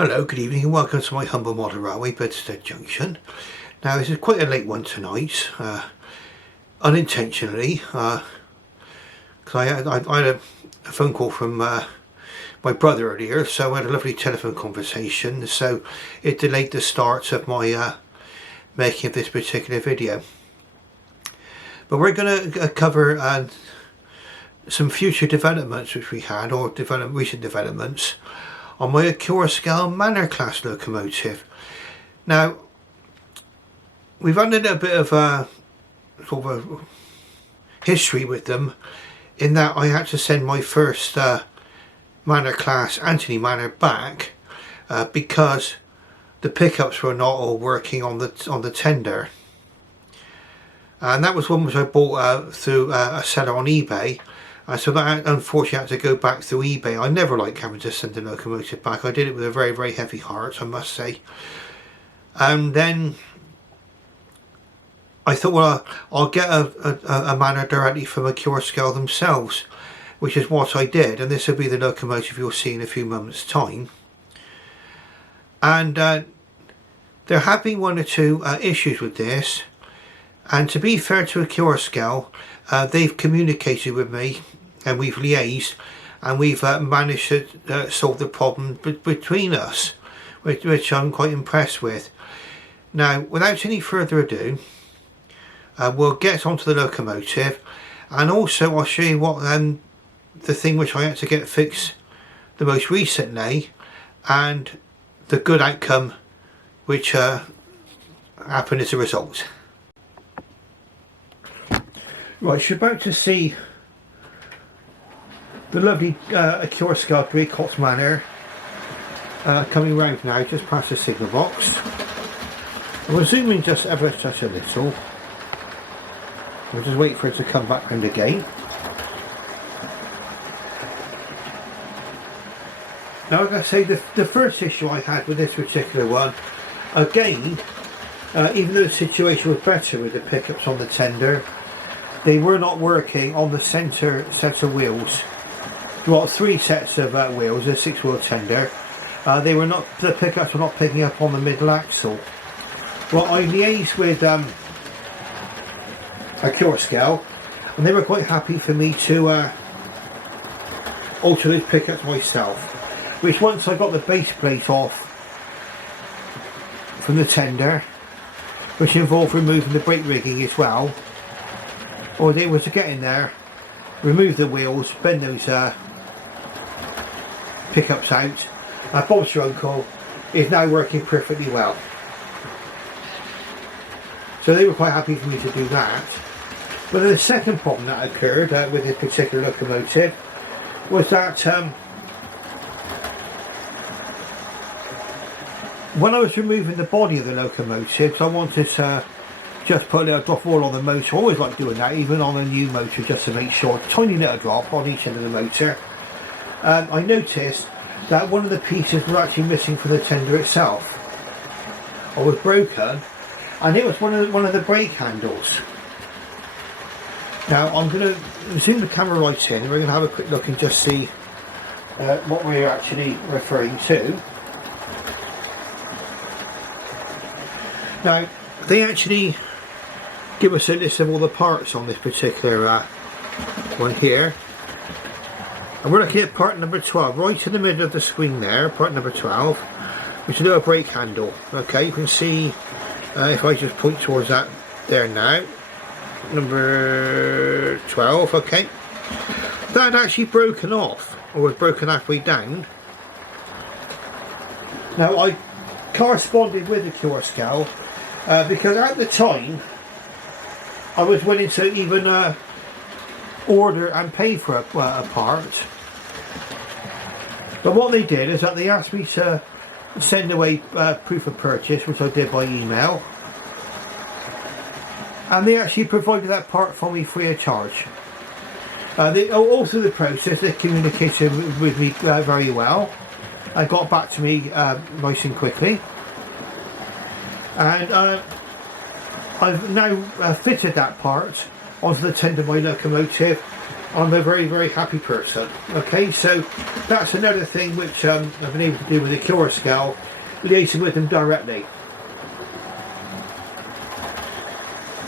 Hello, good evening and welcome to my humble model railway, Bedstead Junction. Now this is quite a late one tonight, unintentionally, because I had a phone call from my brother earlier, so I had a lovely telephone conversation, so it delayed the start of my making of this particular video. But we're going to cover some future developments which we had, or recent developments, on my Accurascale Manor class locomotive. Now, we've had a little bit of a sort of a history with them, in that I had to send my first Manor class Anthony Manor back because the pickups were not all working on the tender, and that was one which I bought through a seller on eBay. So that unfortunately had to go back through eBay. I never like having to send a locomotive back. I did it with a very, very heavy heart, I must say. And then I thought, well, I'll get a Manor directly from Accurascale themselves, which is what I did. And this will be the locomotive you'll see in a few moments' time. And there have been one or two issues with this. And to be fair to Accurascale, they've communicated with me, and we've liaised, and we've managed to solve the problem between us, which I'm quite impressed with. Now, without any further ado, we'll get onto the locomotive, and also I'll show you what the thing which I had to get fixed the most recently, and the good outcome which happened as a result. Right, you're about to see the lovely Accurascale Draycott Manor coming round now, just past the signal box. And we'll zoom in just ever such a little. We'll just wait for it to come back round again. Now, like I say, the first issue I had with this particular one, again, even though the situation was better with the pickups on the tender, they were not working on the centre set of wheels. Well, three sets of wheels, a 6-wheel tender. The pickups were not picking up on the middle axle. Well, I liaised with Accurascale, and they were quite happy for me to alter those pickups myself. Which, once I got the base plate off from the tender, which involved removing the brake rigging as well, all I did was to get in there, remove the wheels, bend those pickups out. Bob's your uncle is now working perfectly well. So they were quite happy for me to do that. But then the second problem that occurred with this particular locomotive was that when I was removing the body of the locomotive, I wanted to just put a little drop of oil on the motor. I always like doing that, even on a new motor, just to make sure. Tiny little drop on each end of the motor. I noticed that one of the pieces was actually missing from the tender itself, or was broken, and it was one of the brake handles. Now I'm going to zoom the camera right in, and we're going to have a quick look and just see what we're actually referring to. Now, they actually give us a list of all the parts on this particular one here, and we're looking at part number 12, right in the middle of the screen there, part number 12, which is a little brake handle. Okay, you can see if I just point towards that there now, number 12. Okay, that had actually broken off, or was broken halfway down. Now, I corresponded with Accurascale because at the time I was willing to even order and pay for a part. But what they did is that they asked me to send away proof of purchase, which I did by email, and they actually provided that part for me free of charge. All through the process they communicated with me very well and got back to me nice and quickly, and I've now fitted that part onto the tender of my locomotive, I'm a very, very happy person. Okay, so that's another thing which I've been able to do with the Accurascale, liaising with them directly.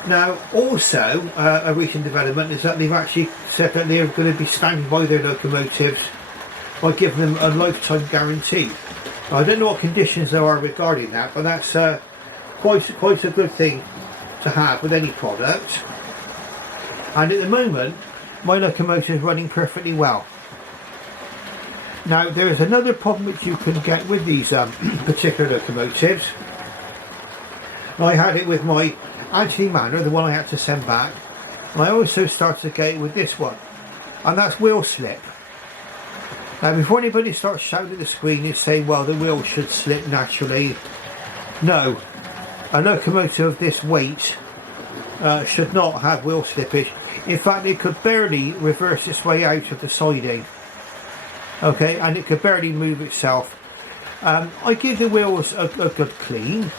Now, also, a recent development is that they've actually said that they're going to be standing by their locomotives by giving them a lifetime guarantee. I don't know what conditions there are regarding that, but that's quite a good thing to have with any product. And at the moment, my locomotive is running perfectly well. Now, there is another problem which you can get with these particular locomotives. I had it with my Accurascale Manor, the one I had to send back, and I also started to get it with this one, and that's wheel slip. Now, before anybody starts shouting at the screen and saying, well, the wheel should slip naturally, no, a locomotive of this weight should not have wheel slippage. In fact, it could barely reverse its way out of the siding, okay, and it could barely move itself. I give the wheels a good clean.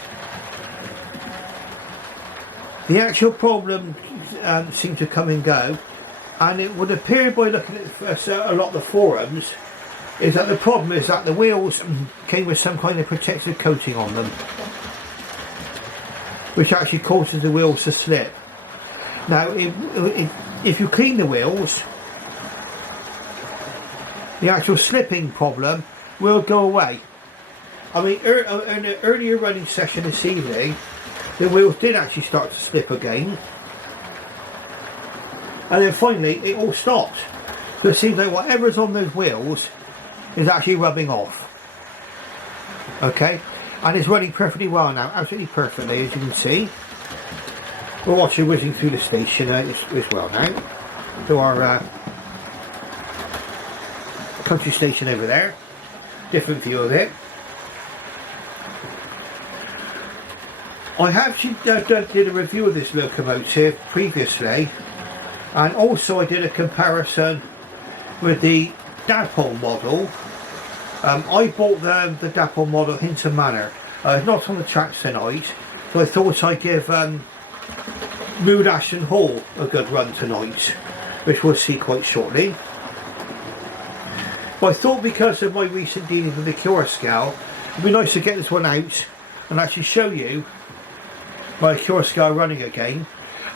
The actual problem seemed to come and go, and it would appear by looking at a lot of the forums is that the problem is that the wheels came with some kind of protective coating on them, which actually causes the wheels to slip. Now, if you clean the wheels, the actual slipping problem will go away. I mean, in an earlier running session this evening, the wheels did actually start to slip again, and then finally it all stopped. So it seems like whatever's on those wheels is actually rubbing off. Okay, and it's running perfectly well now, absolutely perfectly, as you can see. We're watching whizzing through the station as well now. To our country station over there. Different view of it. I actually did a review of this locomotive previously, and also I did a comparison with the Dapple model. I bought the Dapple model Hinton Manor. It's not on the tracks tonight, so I thought I'd give Rood Ashton Hall a good run tonight, which we'll see quite shortly. But I thought, because of my recent dealings with the Accurascale, it'd be nice to get this one out and actually show you my Accurascale running again.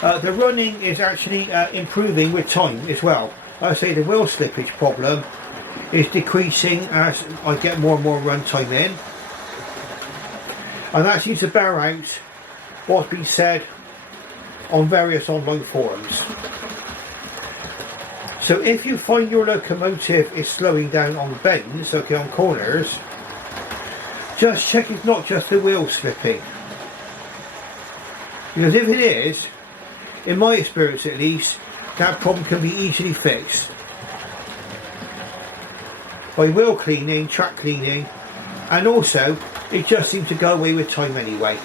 The running is actually improving with time as well. Like I say, the wheel slippage problem is decreasing as I get more and more run time in, and that seems to bear out what's been said on various online forums. So if you find your locomotive is slowing down on bends, okay, on corners, just check it's not just the wheel slipping. Because if it is, in my experience at least, that problem can be easily fixed by wheel cleaning, track cleaning, and also it just seems to go away with time anyway.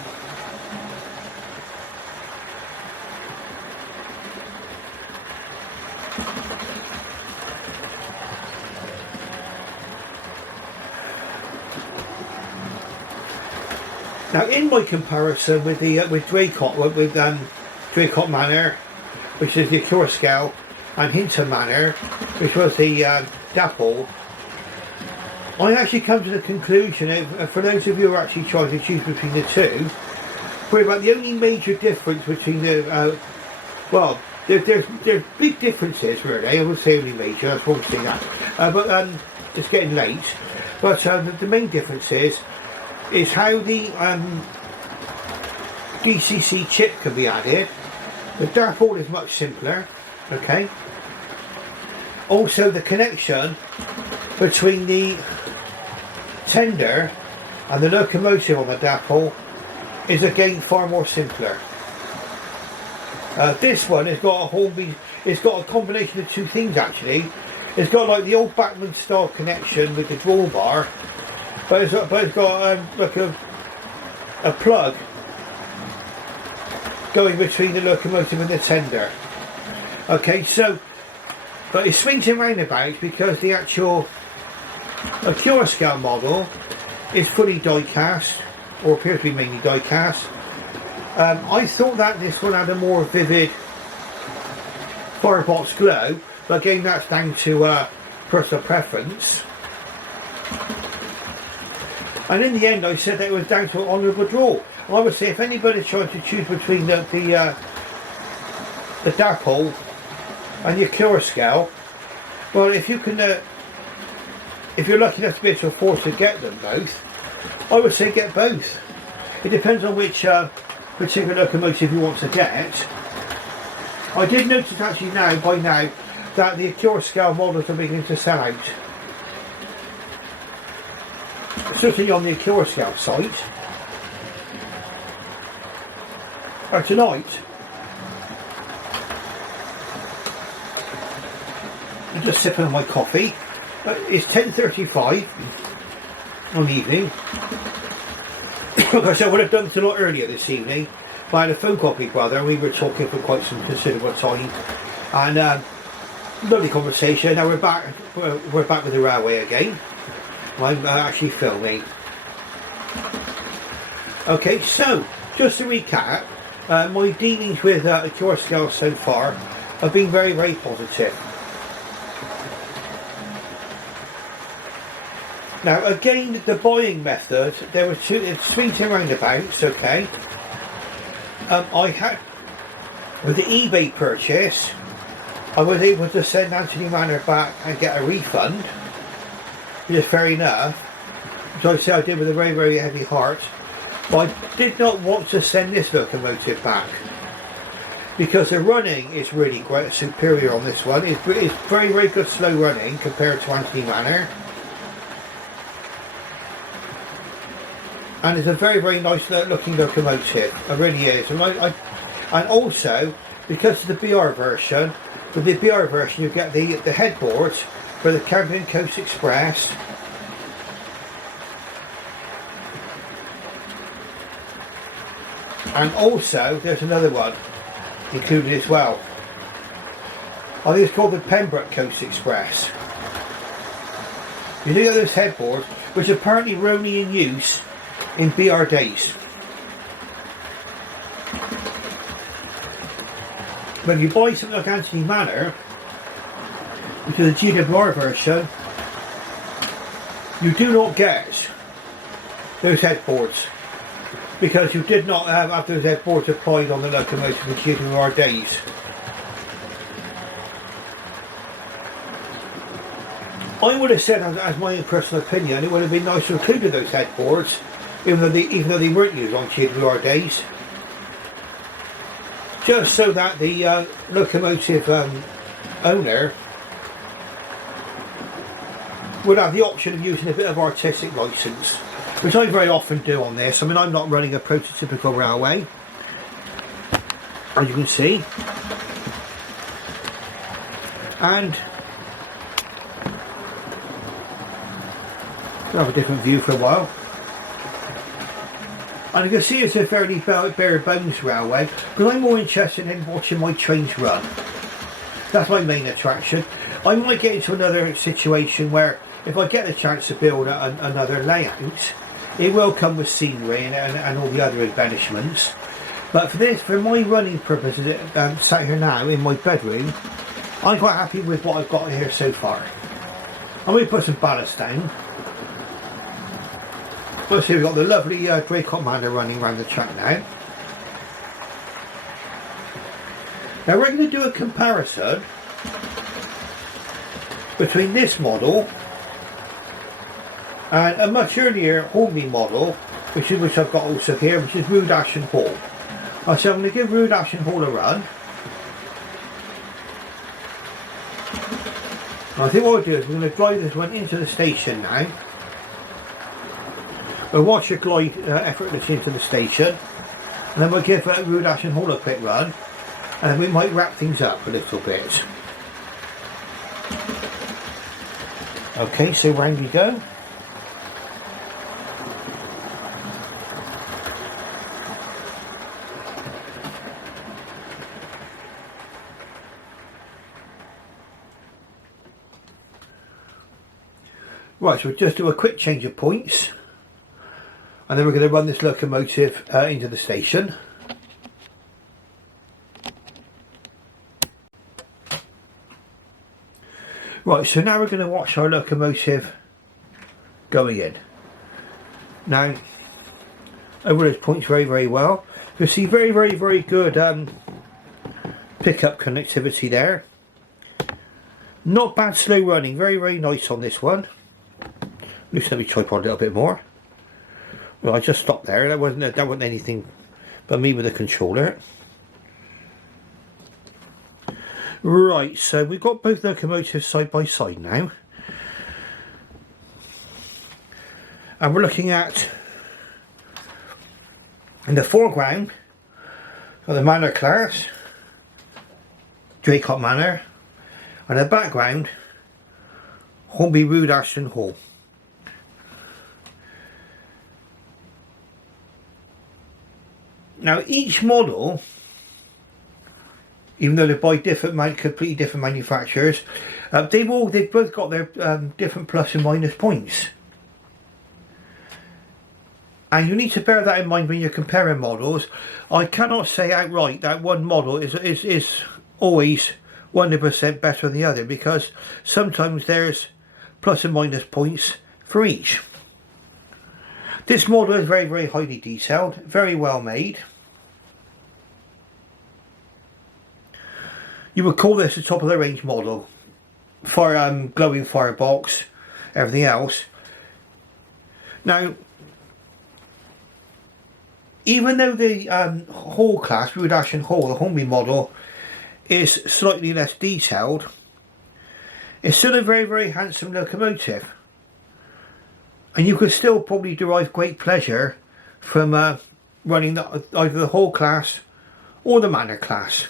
Now, in my comparison with the Draycott, with Draycott Manor, which is the Accurascale, and Hinton Manor, which was the Dapple, I actually come to the conclusion, for those of you who are actually trying to choose between the two, where about the only major difference between the well, there's big differences really. I would say only major. That's wrong to say that. But it's getting late. But the main difference is how the DCC chip can be added. The Dapple is much simpler, okay. Also, the connection between the tender and the locomotive on the Dapple is again far more simpler. This one has got a Hornby. It's got a combination of two things actually. It's got like the old Backman style connection with the drawbar, but it's got like a plug going between the locomotive and the tender. Okay, so, but it swings and roundabouts because the actual Accurascale model is fully die cast, or appears to be mainly die cast. I thought that this one had a more vivid firebox glow, but again that's down to personal preference. And in the end I said that it was down to an honourable draw. I would say if anybody tried to choose between the Dapple and the Accurascale, well, if you can, if you're lucky enough to be able to afford to get them both, I would say get both. It depends on which particular locomotive you want to get. I did notice actually by now that the Accurascale models are beginning to sell out. Certainly on the Accurascale site. Tonight, I'm just sipping on my coffee. It's 10:35 on the evening. Like I said, I would have done this a lot earlier this evening, but I had a phone call with my brother and we were talking for quite some considerable time, and lovely conversation. Now we're back with the railway again. I'm actually filming. Okay, so just to recap, my dealings with Accurascale so far have been very, very positive. Now again, the buying method, there were three roundabouts, okay. I had, with the eBay purchase, I was able to send Anthony Manor back and get a refund, which is fair enough. So I said I did with a very, very heavy heart. But I did not want to send this locomotive back because the running is really great, superior on this one. It's very, very good slow running compared to Anthony Manor. And it's a very, very nice looking locomotive. It really is. And also, because of the BR version, with the BR version you get the headboards for the Camden Coast Express. And also, there's another one included as well. I think it's called the Pembroke Coast Express. You look at those headboards, which apparently were only in use in BR days. When you buy something like Anthony Manor, which is a GWR version, you do not get those headboards, because you did not have those headboards applied on the locomotive for GWR days. I would have said, as my own personal opinion, it would have been nice to include those headboards, even though they weren't used on GWR days, just so that the locomotive owner would have the option of using a bit of artistic licence, which I very often do on this. I mean, I'm not running a prototypical railway, as you can see, and I'll have a different view for a while. And you can see it's a fairly bare bones railway, because I'm more interested in watching my trains run. That's my main attraction. I might get into another situation where, if I get the chance to build another layout, it will come with scenery and all the other embellishments. But for my running purposes, sat here now in my bedroom, I'm quite happy with what I've got here so far. I'm going to put some ballast down. Let's see, we've got the lovely Draycott Manor running around the track now. Now we're going to do a comparison between this model and a much earlier Hornby model, which I've got also here, which is Rood Ashton Hall. So I'm going to give Rood Ashton Hall a run. I think what we'll do is we're going to drive this one into the station now. We'll watch it glide effortlessly into the station, and then we'll give Rood Ashton Hall a quick run, and then we might wrap things up a little bit. Okay, so round we go. Right, so we'll just do a quick change of points, and then we're going to run this locomotive into the station. Right, so now we're going to watch our locomotive going in. Now, over those points very well. You'll see very good pickup connectivity there. Not bad slow running, very nice on this one. Loosen up my tripod a little bit more. Well, I just stopped there. That wasn't anything but me with the controller. Right, so we've got both locomotives side by side now. And we're looking at, in the foreground, got the Manor class, Draycott Manor, and the background, Hornby Rood Ashton Hall. Now each model, even though they're by completely different manufacturers, they've both got their different plus and minus points. And you need to bear that in mind when you're comparing models. I cannot say outright that one model is always 100% better than the other, because sometimes there's plus and minus points for each. This model is very highly detailed, very well made. You would call this a top of the range model. Glowing firebox, everything else. Now, even though the Hall class, Rood Ashton Hall, the Hornby model, is slightly less detailed, it's still a very handsome locomotive. And you could still probably derive great pleasure from running either the Hall class or the Manor class.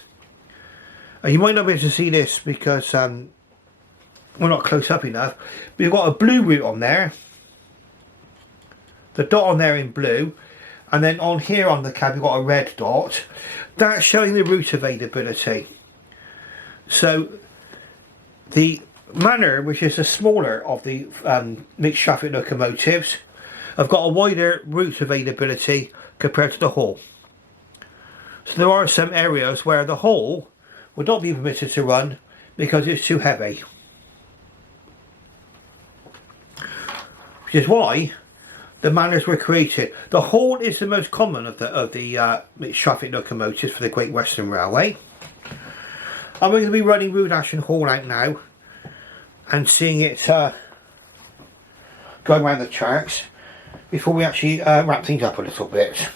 You might not be able to see this because we're not close up enough, but you've got a blue route on there, the dot on there in blue, and then on here on the cab you've got a red dot. That's showing the route availability. So the Manor, which is the smaller of the mixed traffic locomotives, have got a wider route availability compared to the Hall. So there are some areas where the Hall would not be permitted to run because it's too heavy. Which is why the Manors were created. The Hall is the most common of the mixed traffic locomotives for the Great Western Railway. I'm going to be running Rood Ashton Hall out now and seeing it going around the tracks before we actually wrap things up a little bit.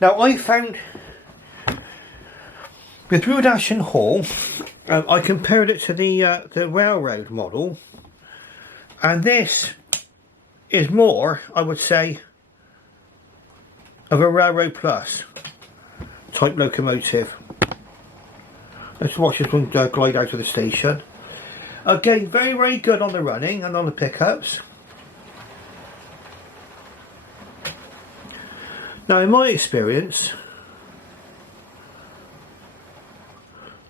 Now I found with Rood Ashton Hall, I compared it to the railroad model, and this is more, I would say, of a Railroad Plus type locomotive. Let's watch this one glide out of the station. Again, very good on the running and on the pickups. Now in my experience,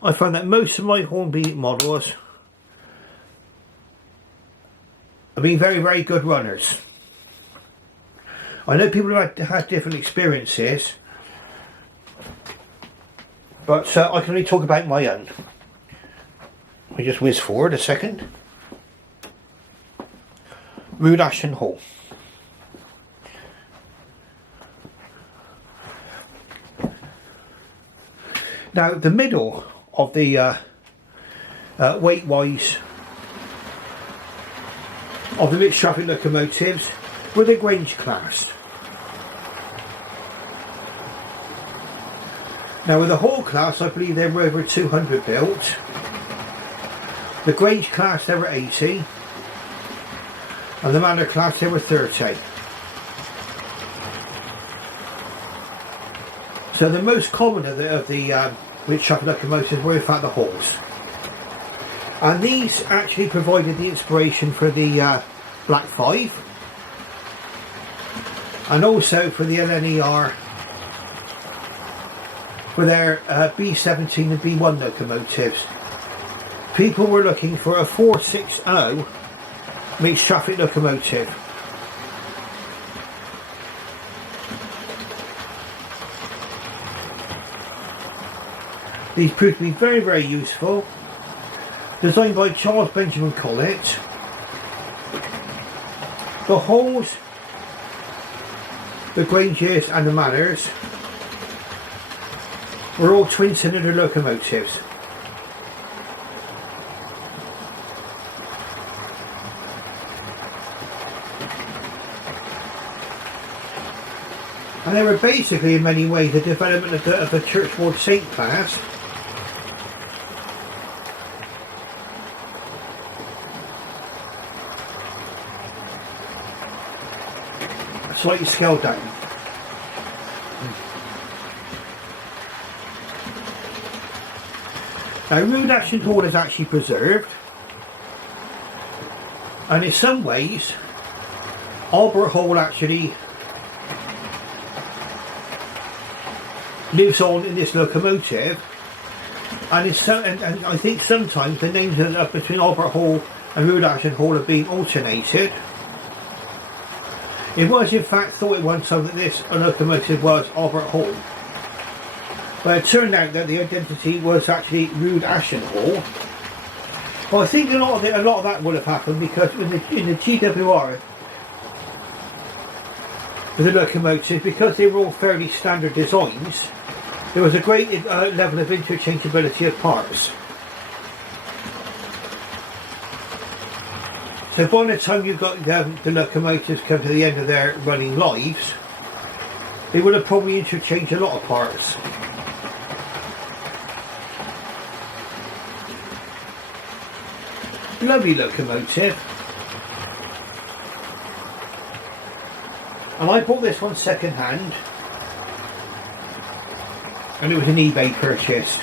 I found that most of my Hornby models have been very good runners. I know people have had different experiences, but I can only talk about my own. I just whiz forward a second. Rood Ashton Hall. Now the middle of the weight wise of the mixed traffic locomotives were the Grange class. Now with the Hall class, I believe there were over 200 built. The Grange class there were 80, and the Manor class there were 30. So the most common of the mixed traffic locomotives were in fact the Halls. And these actually provided the inspiration for the Black 5 and also for the LNER for their B17 and B1 locomotives. People were looking for a 460 mixed traffic locomotive. These proved to be very, very useful. Designed by Charles Benjamin Collett. The holes, the granges and the manors were all twin-cylinder locomotives. And they were basically in many ways the development of the Churchward Saint class. Slightly scaled down. Now Rood Ashton Hall is actually preserved, and in some ways Albert Hall actually lives on in this locomotive, and I think sometimes the names between Albert Hall and Rood Ashton Hall are being alternated. It was in fact thought at one time that this locomotive was Albert Hall, but it turned out that the identity was actually Rood Ashton Hall. Well, I think a lot of that would have happened because in the GWR, with the locomotives, because they were all fairly standard designs, there was a great level of interchangeability of parts. So by the time you've got the locomotives come to the end of their running lives, they would have probably interchanged a lot of parts. Lovely locomotive. And I bought this one second hand, and it was an eBay purchase.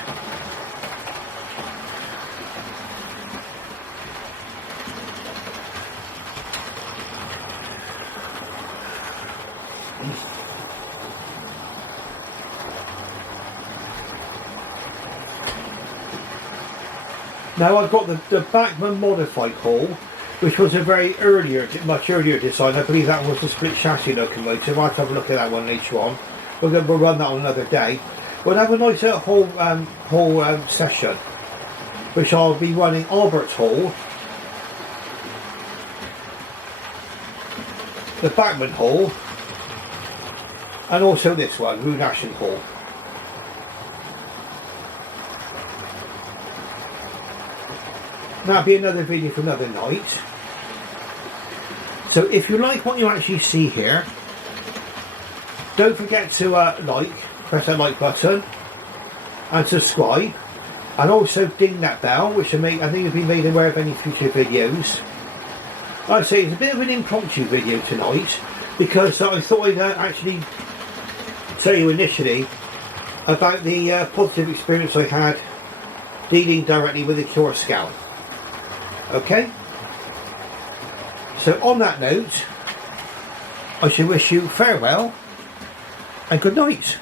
Now I've got the Bachmann modified hull, which was a much earlier design. I believe that was the split chassis locomotive. I'll have a look at that one later on. We'll run that on another day. We'll have a nice whole session, which I'll be running Albert's Hall, the Bachmann Hall, and also this one, Rood Ashton Hall. That'll be another video for another night. So if you like what you actually see here, don't forget to press that like button and subscribe, and also ding that bell, which I think you'll be made aware of any future videos. Like I say, it's a bit of an impromptu video tonight because I thought I'd actually tell you initially about the positive experience I had dealing directly with the Accurascale. Okay, so on that note, I shall wish you farewell and good night.